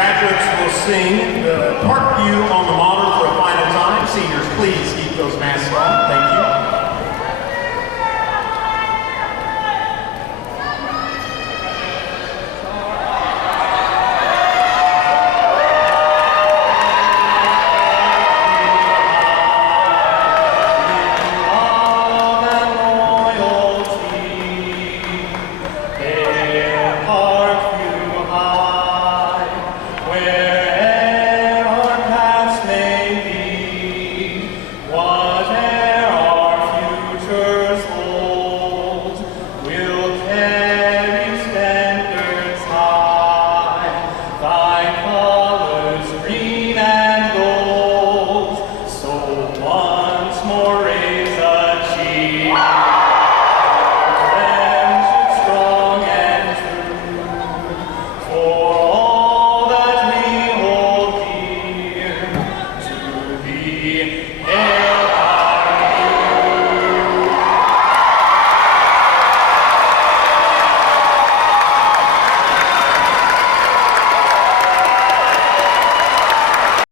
graduates will sing the Parkview on the Model for a final time. Seniors, please keep those masks on. Thank you.